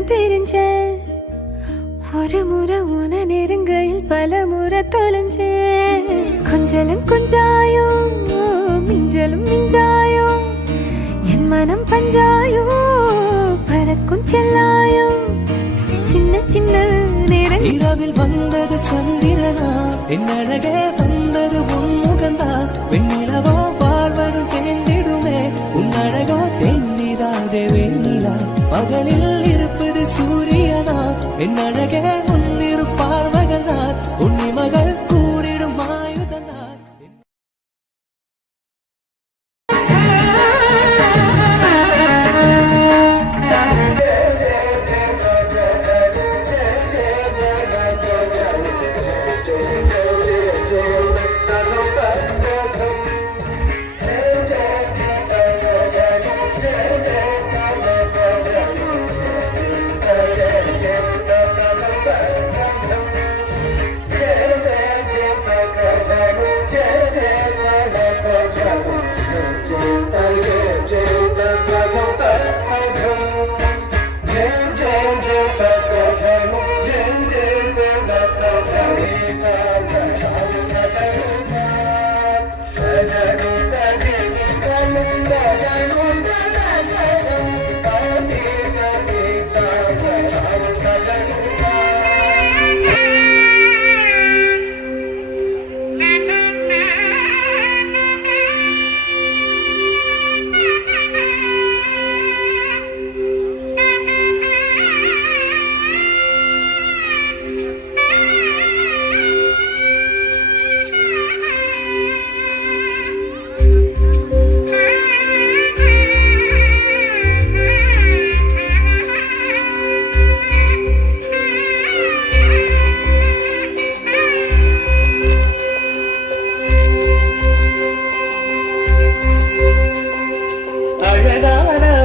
நான் தெரிஞ்சேன். ஒரு முறை உன நெருங்கையில் பல முறை தொலைஞ்சேன். கொஞ்சலும் கொஞ்சாயோ மிஞ்சலும் மிஞ்சாயோ என் மனம் பஞ்சாயோ பறக்கும் செல்லாயோ சின்ன சின்ன நேரம். இரவில் வந்தது சந்திரனா என் அழகே வந்தது உன்முகந்தா. வெண்ணிலவோ வாழ்வதும் தேர்ந்திடுமே உன் அழகோ தேர்ந்திடாதே வெண்ணிலா. பகலில் இருப்பது சூரியனா என் அழகே உன்னிரு பார்வைகள் தான் உன்னிமகள் கூறிடும் ஆயுதனா.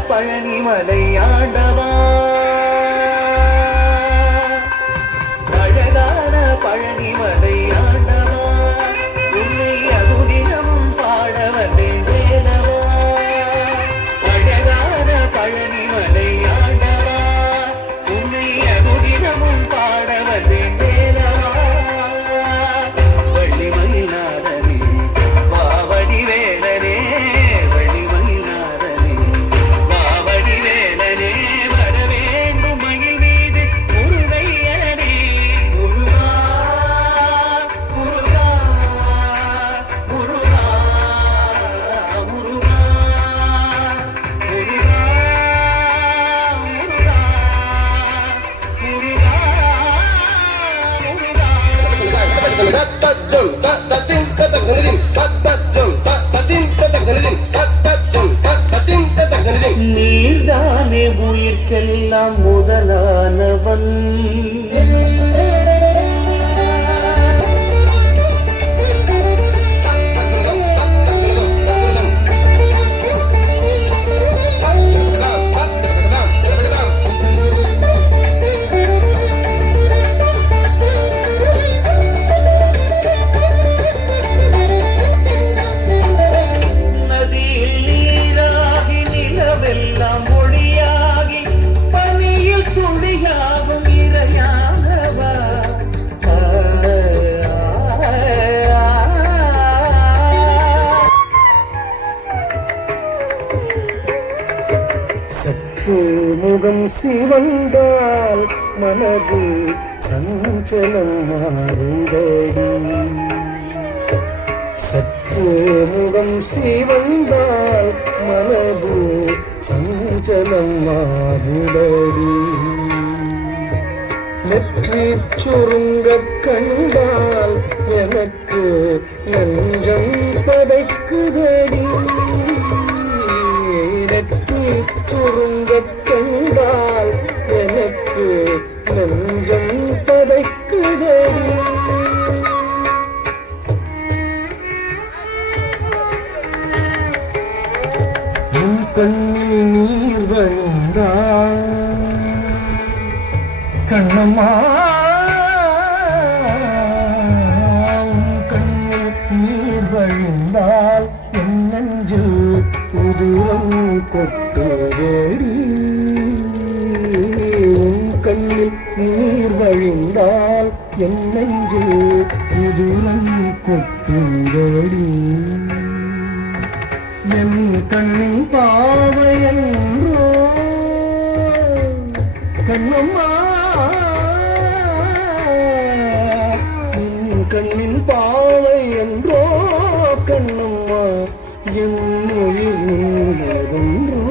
பழனிமலை ஆண்டவா அழகான பழனிமலை ஆண்டவா உன்னை அதுதினமும் பாட வந்தேன் வேலவா. அழகான பழனிமலை ஆண்டவா உன்னை அதுதினமும் பாட வந்தேன் வேலவா. வள்ளிமயிலாதனே பாவடி வேலனே நீர்தானே உயிர்க்கெல்லாம் முதலானவன். முகம் சிவந்தால் மனது சஞ்சலம் மாறுந்தடி. சற்று முகம் சிவந்தால் மனது சஞ்சலம் மாறுந்தடி. நெற்றி சுருங்க கண்டால் எனக்கு நெஞ்சம் பதைக்குதடி. நெற்றி சுருங்க கண்டால் எனக்கு நெஞ்சம் பதைக்குதடி. உன் கண்ணில் நீர் வழிந்தால் கண்ணம்மா கண்ணில் நீர் வழிந்தால் என் நெஞ்சில் உதிரம் கொட்டுதடி. கண்ணில் நீர் வழிந்தால் என் நெஞ்சில் உதிரம் கொட்டுதடி என் கண்ணின் பாவையன்றோ கண்ணம்மா என் கண்ணின் பாவை என்றோ கண்ணம்மா என் உயிர் நின்றதென்றோ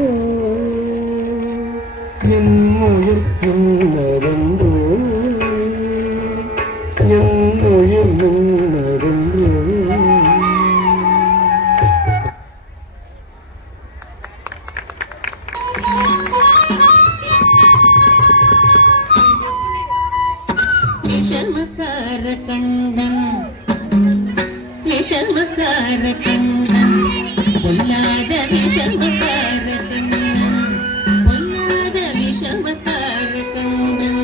என் உயிர் நின்றதென்றோ என் உயிர் நின்றதென்றோ விஷமக்கார கண்ணன் விஷமக்கார கண்ணன் பொல்லாத விஷமக்கார கண்ணன் பொல்லாத விஷமக்கார கண்ணன்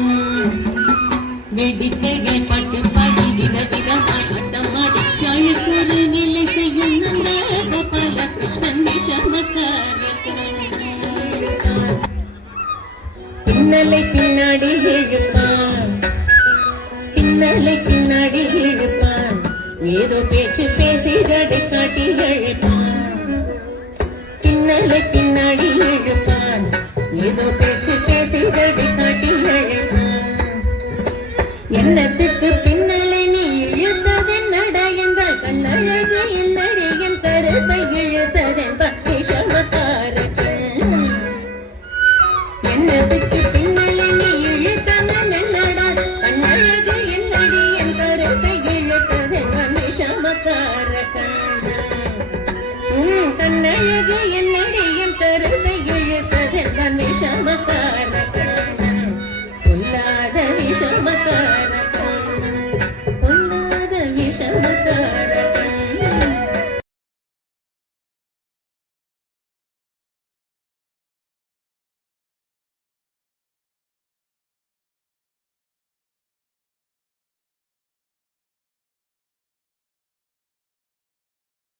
வெடிக்கைகள் பட்டு பாடி விதவிதமாய் வட்டமாடி அழுக்கொரு நிலை செய்யும் நந்த கோபால கிருஷ்ணன் விஷமக்கார கண்ணன் பின்னலை பின்னாடி இழுத்தான் பின்னலை பின்னாடி இழுப்பான் ஏதோ பேச்சு பேசி ஜடை காட்டி இழுப்பான் பின்னலை பின்னாடி இழுப்பான் ஏதோ பேச்சு பேசி ஜடை காட்டி இழுப்பான் என்னத்துக்கு பின்னலை நீ இழுத்ததென்னடா என்றால் கண்ணழகு என்னடி என் கருத்தை இழுத்ததென்ப விஷமக்கார கண்ணன் என்னத்துக்கு பின்னலை நீ இழுத்தவன் என்னடா கண்ணழகு என்னடி என் கருத்தை இழுத்ததென்ப விஷமக்கார கண்ணன் கண்ணழகு என்னடி என் கருத்தை இழுத்ததென்ப விஷமக்கார கண்ணன் பொல்லாத விஷமக்கார